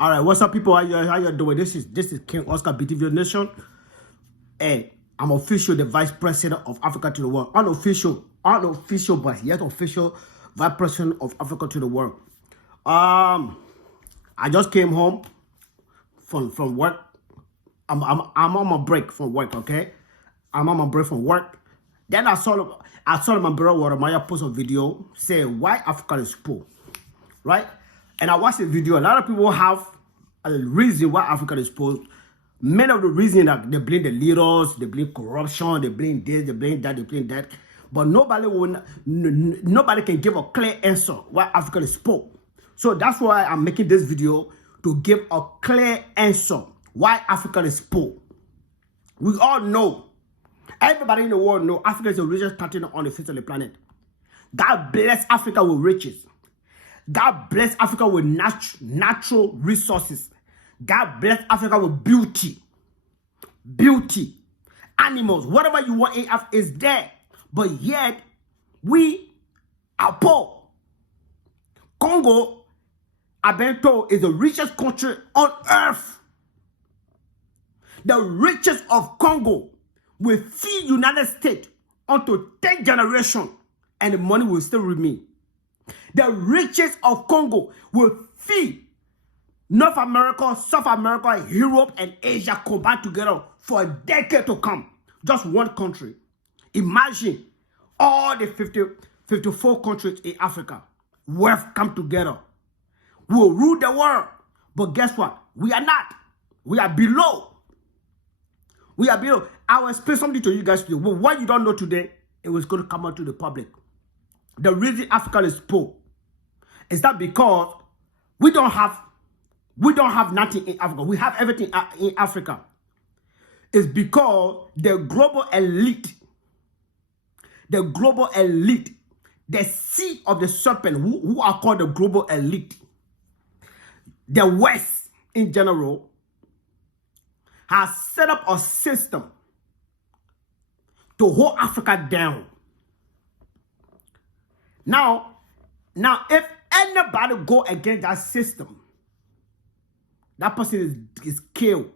All right, what's up, people? How you doing? This is King Oscar BTV Nation, and I'm official the Vice President of Africa to the world. Unofficial, but yet official Vice President of Africa to the world. I just came home from work. I'm on my break from work. Okay, I'm on my break from work. Then I saw my brother Watermaya post a video saying why Africa is poor, right? And I watched the video. A lot of people have a reason why Africa is poor. Many of the reasons that they blame the leaders, they blame corruption, they blame this, they blame that, they blame that. But nobody can give a clear answer why Africa is poor. So that's why I'm making this video, to give a clear answer why Africa is poor. We all know, everybody in the world know, Africa is the richest continent on the face of the planet. God bless Africa with riches. God bless Africa with natural resources. God bless Africa with beauty. Beauty. Animals. Whatever you want in Africa is there. But yet, we are poor. Congo, I've been told, is the richest country on earth. The richest of Congo will feed United States unto 10 generations, and the money will still remain. The riches of Congo will feed North America, South America, Europe, and Asia combined together for a decade to come. Just one country. Imagine all the 54 countries in Africa. Wealth come together. We will rule the world. But guess what? We are not. We are below. We are below. I will explain something to you guys today. But what you don't know today, it was going to come out to the public. The reason Africa is poor is that because we don't have nothing in Africa. We have everything in Africa. It's because the global elite, the seed of the serpent, who are called the global elite, the West in general, has set up a system to hold Africa down. Now, if anybody go against that system, that person is killed.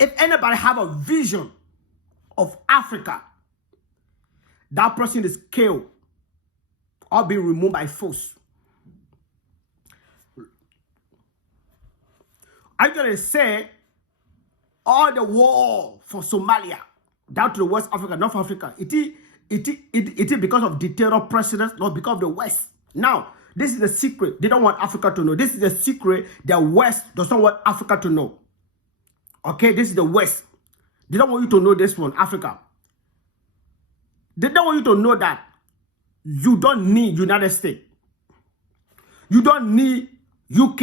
If anybody have a vision of Africa, that person is killed or be removed by force. I gonna say all the war from Somalia down to the West Africa, North Africa, it is because of dictator presidents, not because of the West. Now, this is the secret. They don't want Africa to know. This is the secret the West does not want Africa to know. Okay, this is the West. They don't want you to know this one, Africa. They don't want you to know that you don't need United States. You don't need UK.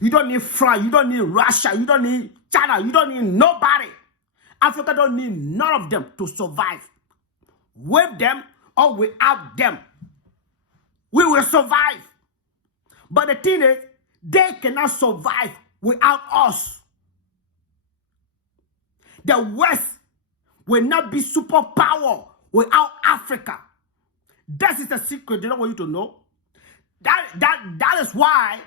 You don't need France. You don't need Russia. You don't need China. You don't need nobody. Africa don't need none of them to survive. With them or without them, we will survive. But the thing is, they cannot survive without us. The West will not be superpower without Africa. That is the secret they don't want you to know. That is why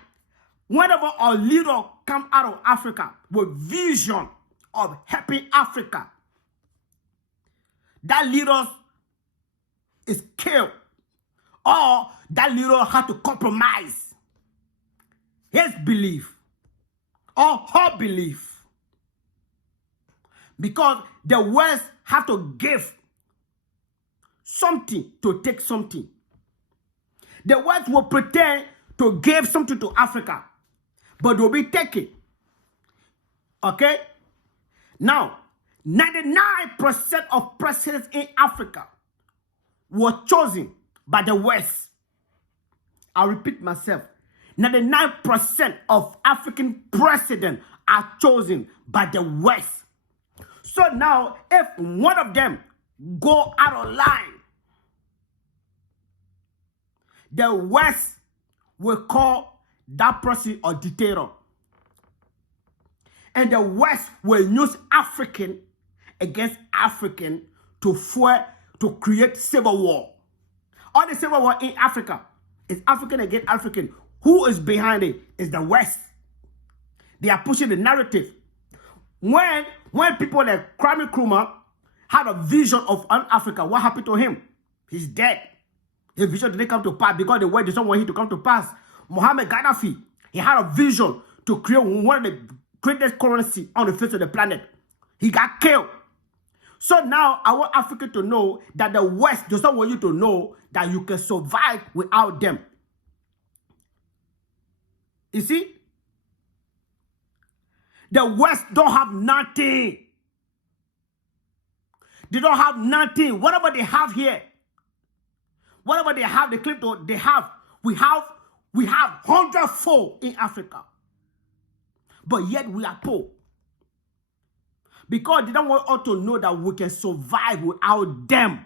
whenever a leader come out of Africa with vision of helping Africa, that leader is killed, or that leader had to compromise his belief or her belief, because the West have to give something to take something. The West will pretend to give something to Africa, but they'll be taken. Okay? Now, 99% of presidents in Africa were chosen by the West. I'll repeat myself. 99% of African presidents are chosen by the West. So now, if one of them go out of line, the West will call that person a dictator. And the West will use African against African to create civil war. All the civil war in Africa is African against African. Who is behind it? It's the West. They are pushing the narrative. When people like Kwame Nkrumah had a vision of an Africa, what happened to him? He's dead. His vision didn't come to pass because the world did not want him to come to pass. Muhammad Gaddafi, he had a vision to create one of the greatest currency on the face of the planet. He got killed. So now I want Africa to know that the West does not want you to know that you can survive without them. You see? The West don't have nothing. They don't have nothing. Whatever they have here, whatever they have, they claim to, they have. We have 100-fold in Africa. But yet we are poor. Because they don't want us to know that we can survive without them.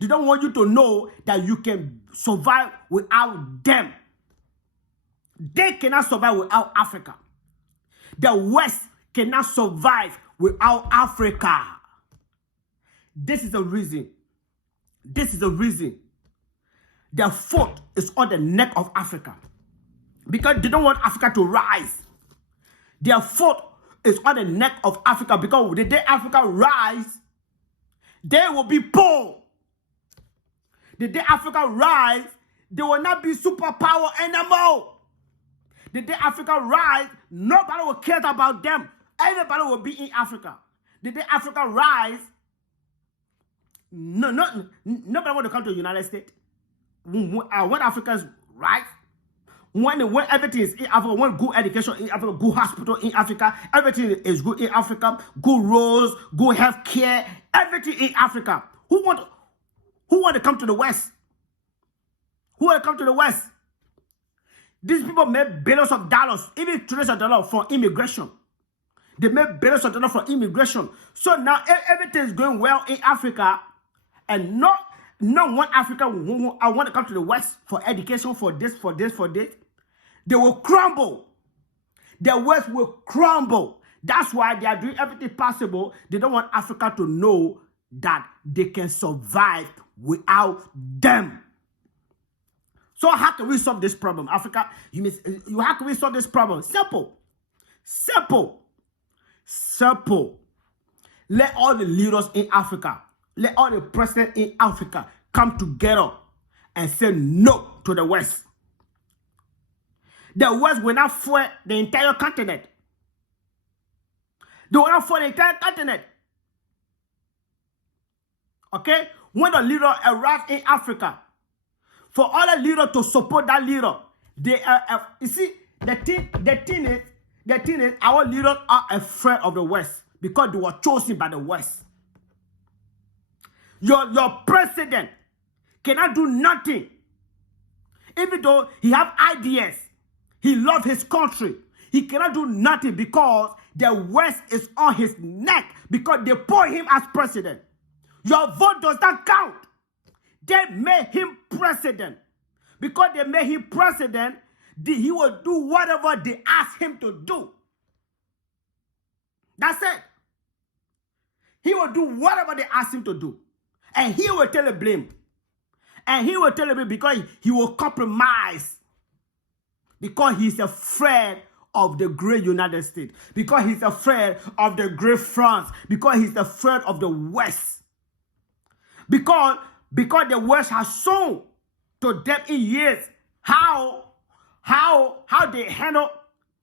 They don't want you to know that you can survive without them. They cannot survive without Africa. The West cannot survive without Africa. This is the reason. This is the reason. Their foot is on the neck of Africa. Because they don't want Africa to rise. Their foot is on the neck of Africa because the day Africa rise, they will be poor. The day Africa rise, they will not be superpower anymore. The day Africa rise, nobody will care about them. Everybody will be in Africa. The day Africa rise, nobody want to come to the United States. When Africans rise, when everything is in Africa, when good education in Africa, good hospital in Africa, everything is good in Africa, good roads, good health care, everything in Africa. Who want to come to the West? Who want to come to the West? These people make billions of dollars, even trillions of dollars for immigration. They make billions of dollars for immigration. So now everything is going well in Africa, and not one Africa I want to come to the West for education, for this. They will crumble. The West will crumble. That's why they are doing everything possible. They don't want Africa to know that they can survive without them. So how can we solve this problem, Africa? How can we solve this problem? Simple. Let all the leaders in Africa, let all the presidents in Africa come together and say no to the West. The West will not fool the entire continent. They will not fool the entire continent. Okay? When the leader arrives in Africa, for all the leaders to support that leader, they you see, the thing is, our leaders are afraid of the West because they were chosen by the West. Your president cannot do nothing. Even though he have ideas, he loves his country, he cannot do nothing because the West is on his neck because they put him as president. Your vote does not count. They made him president. Because they made him president, he will do whatever they ask him to do. That's it. He will do whatever they ask him to do. And he will tell the blame. And he will tell the blame because he will compromise. Because he's afraid of the great United States. Because he's afraid of the great France. Because he's afraid of the West. Because the West has shown to them in years how they handle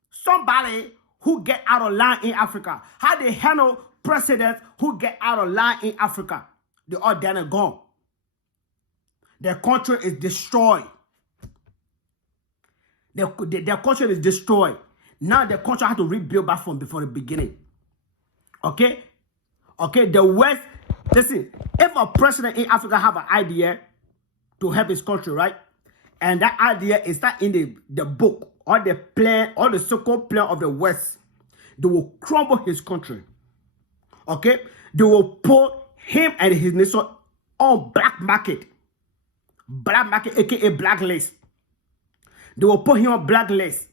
somebody who get out of line in Africa. How they handle presidents who get out of line in Africa. They're all dead and gone. Their country is destroyed. Their country is destroyed. Now their country has to rebuild back from before the beginning. Okay? Okay, the West, listen, if a president in Africa have an idea to help his country, right? And that idea is not in the book or the plan or the so-called plan of the West, they will crumble his country. Okay? They will put him and his nation on black market. Black market, aka blacklist. They will put him on blacklist.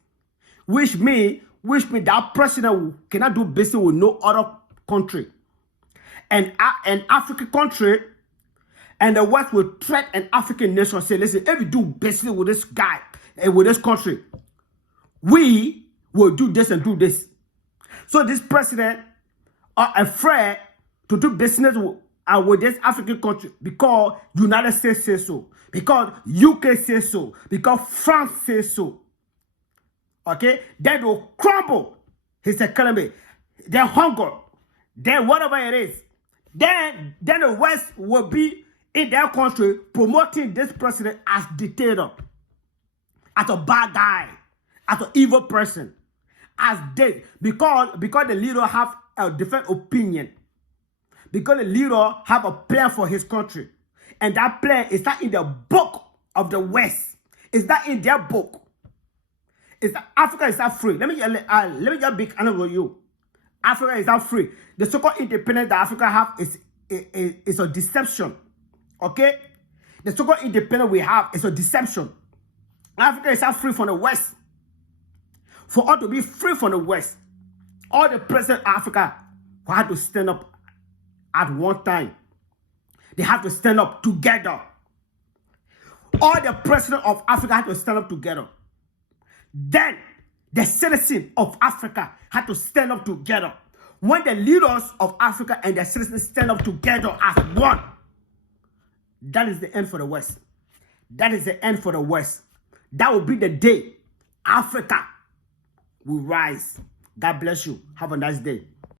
Which means that president cannot do business with no other country. And an African country and the West will threat an African nation. Say, listen, if you do business with this guy, with this country. We will do this and do this. So this president are afraid to do business with this African country because United States says so, because UK says so, because France says so. Okay, they will crumble his economy, their hunger, then whatever it is. Then the West will be in their country promoting this president as dictator, as a bad guy, as an evil person, as this, because the leader have a different opinion, because the leader have a plan for his country, and that plan is not in the book of the West. It's not in their book. It's that Africa is not free. Let me get big honest with you. Africa is not free. The so-called independence that Africa have is a deception. Okay? The so-called independence we have is a deception. Africa is not free from the West. For us to be free from the West, all the presidents of Africa who had to stand up at one time. They have to stand up together. All the presidents of Africa had to stand up together. Then the citizens of Africa had to stand up together. When the leaders of Africa and the citizens stand up together as one, that is the end for the West. That is the end for the West. That will be the day Africa will rise. God bless you. Have a nice day.